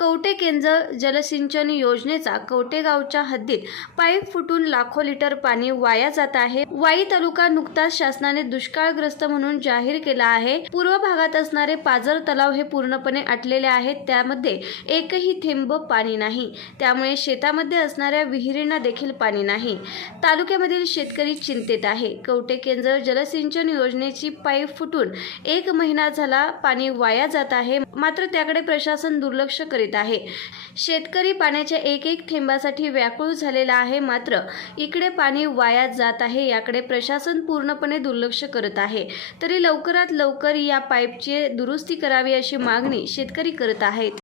कवटे केंद्र जलसिंचन योजनेचा कवटे गावच्या हद्दीत पाईप फुटून लाखो लिटर पाणी वाया जात आहे. वाई तालुका नुकताच शासनाने दुष्काळग्रस्त म्हणून जाहीर केला आहे. पूर्व भागात असणारे पाझर तलाव हे पूर्णपणे आटलेले आहेत. त्यामध्ये एकही थेंब पाणी नाही. त्यामुळे शेतामध्ये असणाऱ्या विहिरींना देखील पाणी नाही. तालुक्यामधील शेतकरी चिंतेत आहे. कवटे केंद्र जलसिंचन योजनेची पाईप फुटून एक महिना झाला पाणी वाया जात आहे. मात्र त्याकडे प्रशासन दुर्लक्ष करीत आहे. शेतकरी पाण्याच्या एक एक थेंबासाठी व्याकुळ झालेला आहे मात्र इकडे पाणी वाया जात आहे याकडे प्रशासन पूर्णपणे दुर्लक्ष करत आहे. तरी लवकरात लवकर या पाईपची दुरुस्ती करावी अशी मागणी शेतकरी करत आहेत.